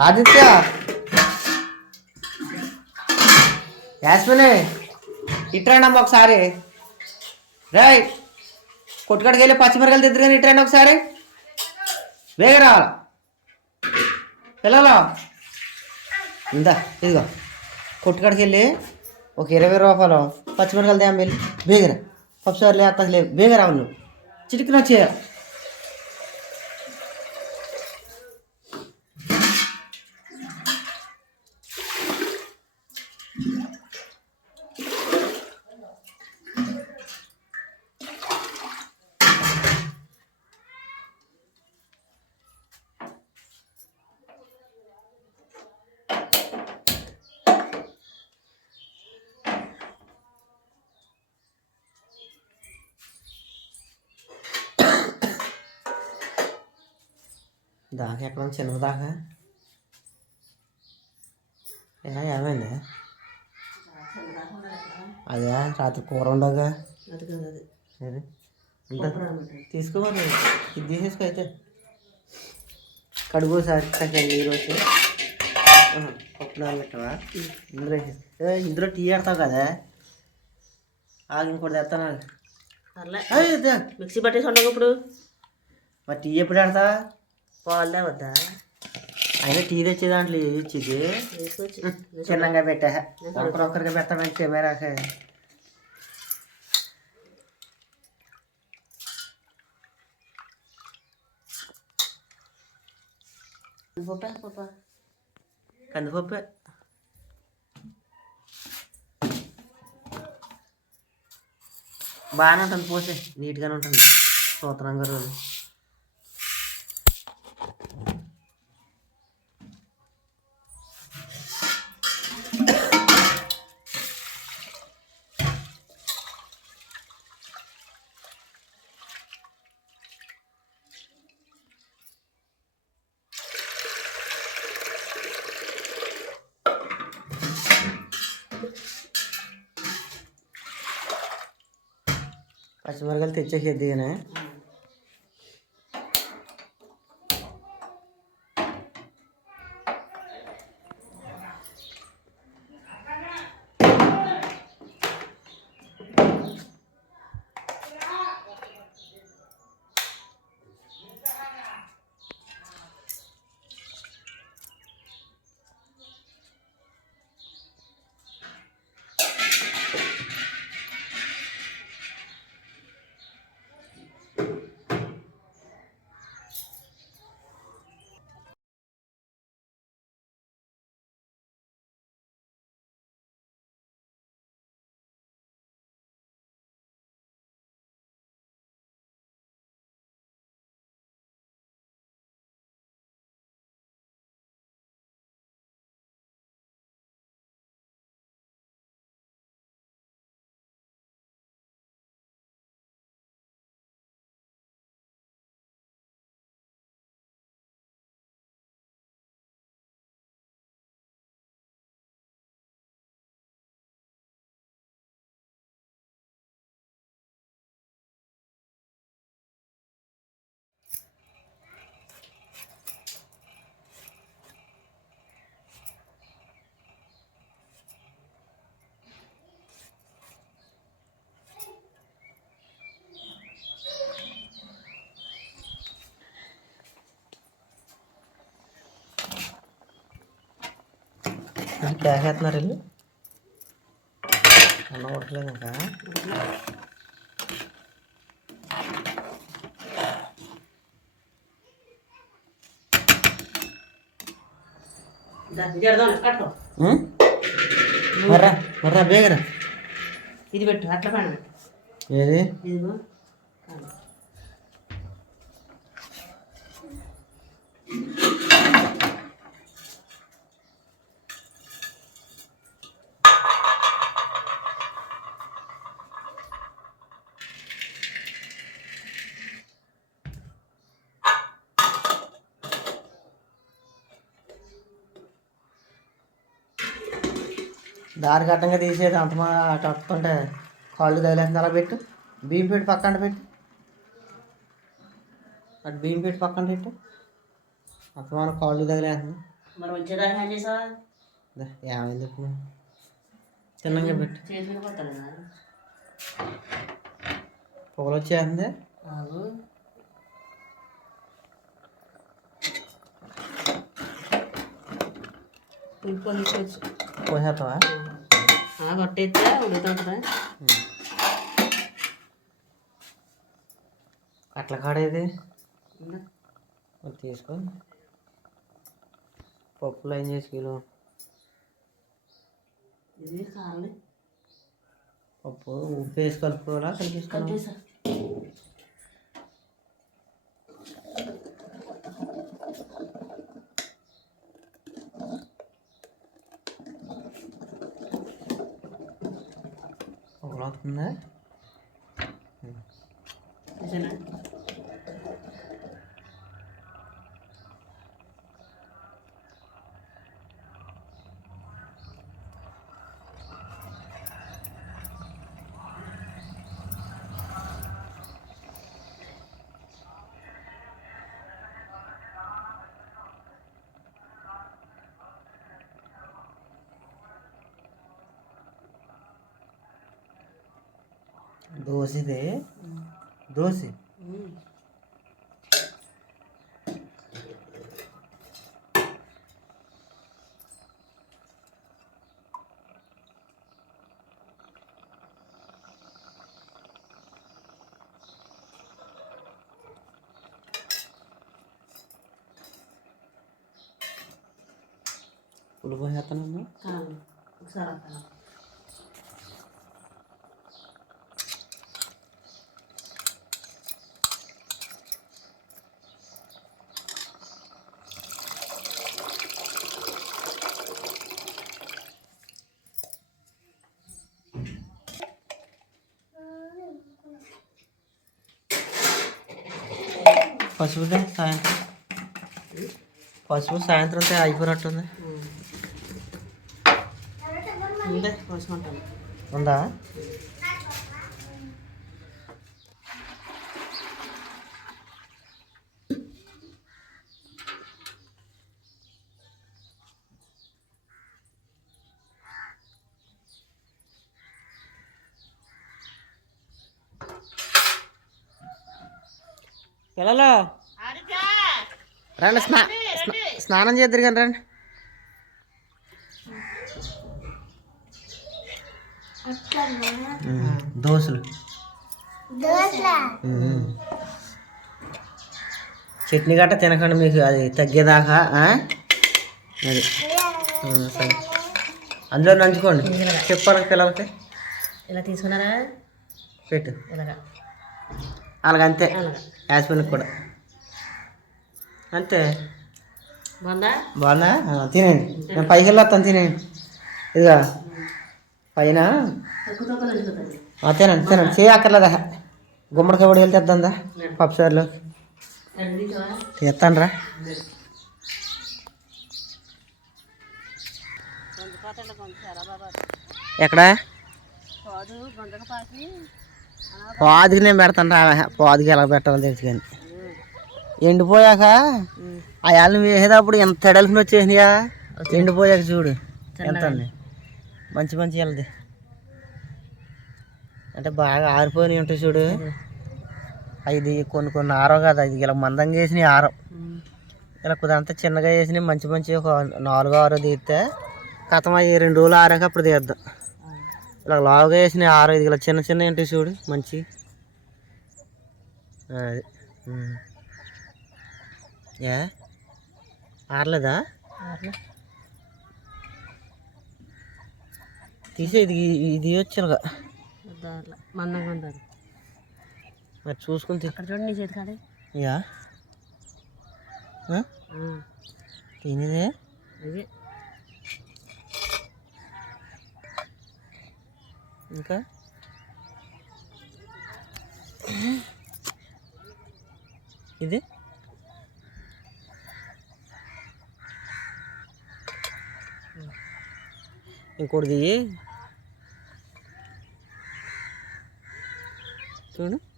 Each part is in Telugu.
ఆదిత్య. యాస్మిని ఇట్రాండి ఒకసారి. రాయ్ కొట్టుకాడికి వెళ్ళి పచ్చిమిరకాయలు తెద్దరు కానీ ఇట్రాండి ఒకసారి. వేగ రావాల పిల్లలు. ఇందా ఇదిగో. కొట్టుకాడికి వెళ్ళి ఒక ఇరవై రూపాయలు పచ్చిమిరకాయలు తేమ వెళ్ళి బేగరా పప్పుసారి సార్లు అత్త లేదు బేగ నువ్వు. చిటికిన వచ్చేయాలి దాకా ఎక్కడ చిన్న దాకా? ఏమైంది? అదే రాత్రి కూర ఉండగా సరే ఉంటా తీసుకో మరి ఇది తీసేసుకో అయితే. కడుగు సార్ నీరు వచ్చి ఆహా, పప్పు నానబెట్టవా? ఇందులో ఇందులో టీ ఆడతావు కదా? ఆగి ఇంకోటి తెస్తాను. మిక్సీ పట్టేసి ఉండవు ఇప్పుడు. మరి టీ ఎప్పుడు ఆడతావా పాలే వద్దా అయినా టీ తెచ్చే దాంట్లో ఏది ఇచ్చేది? చిన్నగా పెట్టా. ఒకరొకరికి పెడతామని కెమెరాకి పప్పా పప్పా కందిపప్పు బాగానే ఉంటుంది పోసే. నీట్గానే ఉంటుంది. సూత్రంగా రోజు పచ్చిమిరకాయలు తెచ్చేసేది కానీ కేసేస్తున్నారు వెళ్ళి అన్నం ఉడకలేదు ఇంకా? మర్రా మర్రా బేగరా. ఇది పెట్టు అట్లా పెట్టు. ఏది? దారి కట్టంగా తీసేది అంత మా అటు వస్తుంటే కాళ్ళు తగిలేస్తుంది అలా పెట్టు. బియ్యం పెట్టి పక్కన పెట్టు. అటు బియ్యం పెట్టి పక్కన పెట్టు. అంత మన కాళ్ళు తగిలేస్తుంది మరి వచ్చేదాకా చేసావా? ఏమైంది ఇప్పుడు చిన్నగా పెట్టు. పొగలు వచ్చేస్తుంది తీసుకోవచ్చు పోసేస్తావా కొట్టేస్తే ఉడుగుతుంటుందా అట్లా కాడేది ఉందా? మరి తీసుకో పప్పులు ఏం చేసి కిలో ఇది కావాలి పప్పు ఉప్పు వేసి కలుపుకోవాలా కలిపిస్తాను కలిపేసా పొగలు దోశ ఇది దోశ పసుపు సాయంత్రం. పసుపు సాయంత్రం అయిపోయినట్టుంది. ఉందే? పిల్లలు రండి స్నా స్నా- స్నానం చేద్దరు కానీ రండి. దోశలు. చట్నీ గట్ట తినకండి మీకు అది తగ్గేదాకా? అది. సరే. అందులో నంచుకోండి. చెప్పాలి పిల్లలకి. ఇలా తీసుకున్నారా? పెట్టు. ఇలాగా. అలాగంతే. అలాగా. యాస్మిన్కి కూడా. అంతే. బాగుందా? బాగున్నా తినేయండి. నేను పైకి వెళ్ళొస్తాను తినేయండి. ఇదిగా. పైన. తినండి తినండి. చేయ అక్కర్లేదా గుమ్మడికాయ కూడా వెళ్తే తెద్దా పప్పు సార్లు రెండు తీసావా తీస్తాను రా. ఎక్కడ? పాదికి నేను పెడతాను రా? పాదికి ఎలా పెట్టాలో తెలుసు కానీ. ఎండిపోయాక ఆ యాళ్ళు వేసేటప్పుడు ఎంత తడలిన వచ్చేసినాయా? ఎండిపోయాక చూడు ఎంత ఉంది మంచి మంచి వెళ్ళది అంటే బాగా ఆరిపోయినాయి ఉంటాయి చూడు. ఇది కొన్ని కొన్ని ఆరో కదా ఇది ఇలా మందంగా వేసినాయి ఆరో ఇలా కుదంతా చిన్నగా వేసినాయి మంచి మంచి ఒక నాలుగో ఆరో తీస్తే కథం అయ్యి రెండు రోజులు ఆరాక అప్పుడు తీద్దాం. ఇలా లావుగా వేసినాయి ఆరో ఇది ఇలా చిన్న చిన్న ఉంటాయి చూడు మంచి. అది. ఏ ఆరలేదా? తీసే ఇది ఇది వచ్చినగా దాంట్లో మందంగా ఉంటుంది మరి చూసుకుని చూడండి చేతి కాడే. యా? తినేదే? ఇది ఇంకా? ఇది? ఇంకోటిది? చూడు.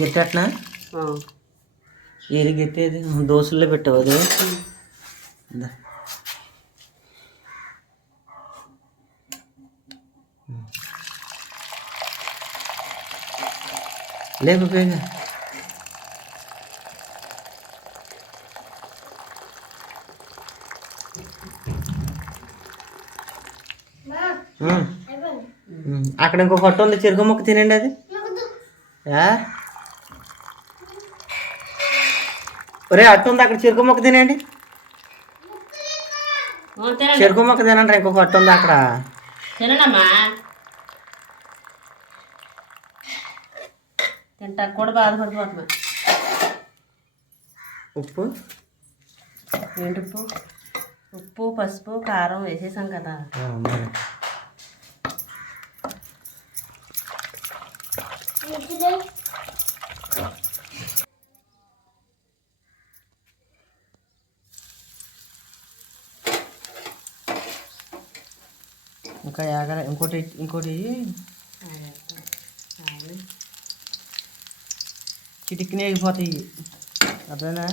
గెట్టేటనా ఆ. ఏది గెట్టేది దోశల్లో పెట్టావు అది ఇందా. లేపు పేగా ఉమ్. ఉమ్. అక్కడ ఇంకో కొట్ట ఉంది చెరుకు మొక్క తినండి అది ఏ? ఒరే అట్టు ఉంది అక్కడ చెరుకు మొక్క తినండి. చెరుకు మొక్క తినండి ఇంకో కొట్ట ఉంది అక్కడ. తినడమ్మా. తింటా కూడా బాధపడిపోతున్నా ఉప్పు? ఏంటి ఉప్పు? ఉప్పు పసుపు కారం వేసేసాం కదా. ఆ, ఇంకోటి ఇంకోటి చిటిక్కినే అయిపోతాయి అదేనా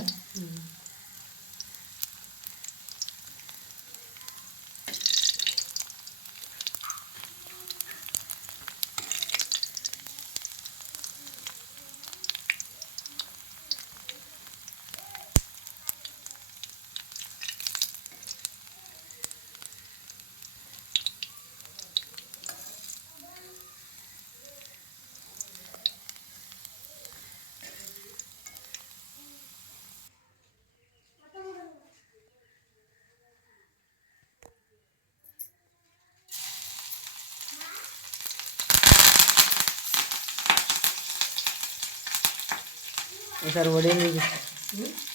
സാർ ഓടി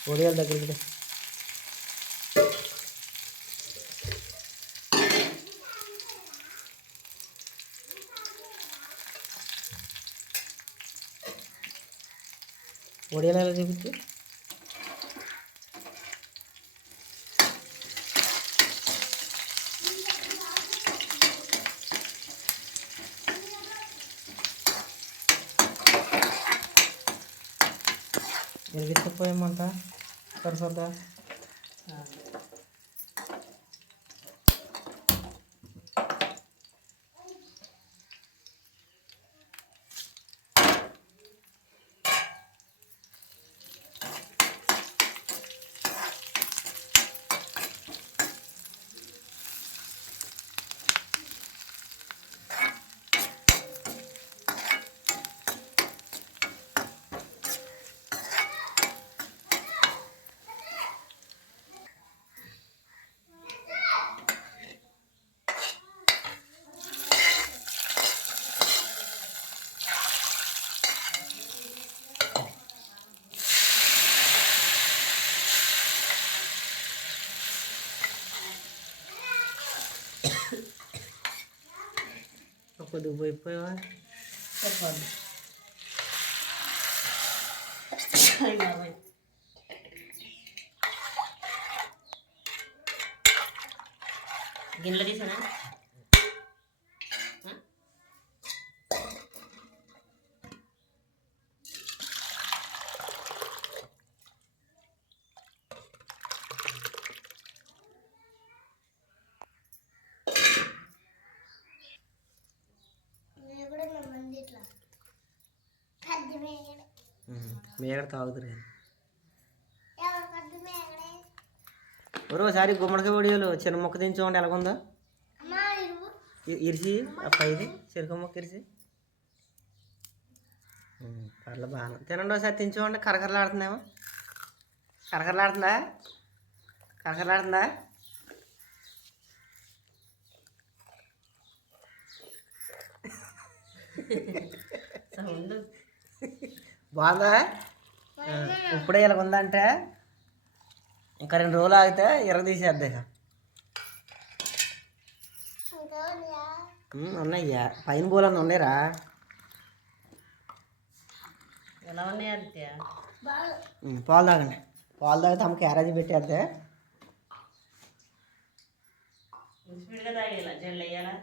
ഓടി ഉണ്ടാക്കിയിട്ട് ഓടിയാലും കുറിച്ച് ఒడియాలు ఎలా Aku do boy po yun. Kapag. Ay, mami. Ginlagi na? మేగడ తాగుతురే ఒకసారి గుమ్మడికాయ పొడియాలు చిన్న మొక్క ఎలాగుందో? ఇ- ఇరిసి ఆ పైది చెరుకు మొక్క ఇరిసి. ఉమ్, పర్లే బాగా తినండి ఒకసారి తించుకోండి కరకరలాడుతుందేమో. కరకరలాడుతుందా? కరకరలాడుతుందా? సౌండ్ బాగుందా? ఇప్పుడే ఇలా ఉందంటే ఇంకా రెండు రోజులు ఆగితే ఇరగ తీసేద్ది ఇక ఉన్నాయ్యా. పైన పూలన్నీ ఉన్నాయిరా? ఎలా ఉన్నాయి ఉమ్, పాలు తాగండి. పాలు తాగితే అమ్మ క్యారేజీ పెట్టేద్దే. స్పీడ్గా తాగేలా? జల్లు వేయాలా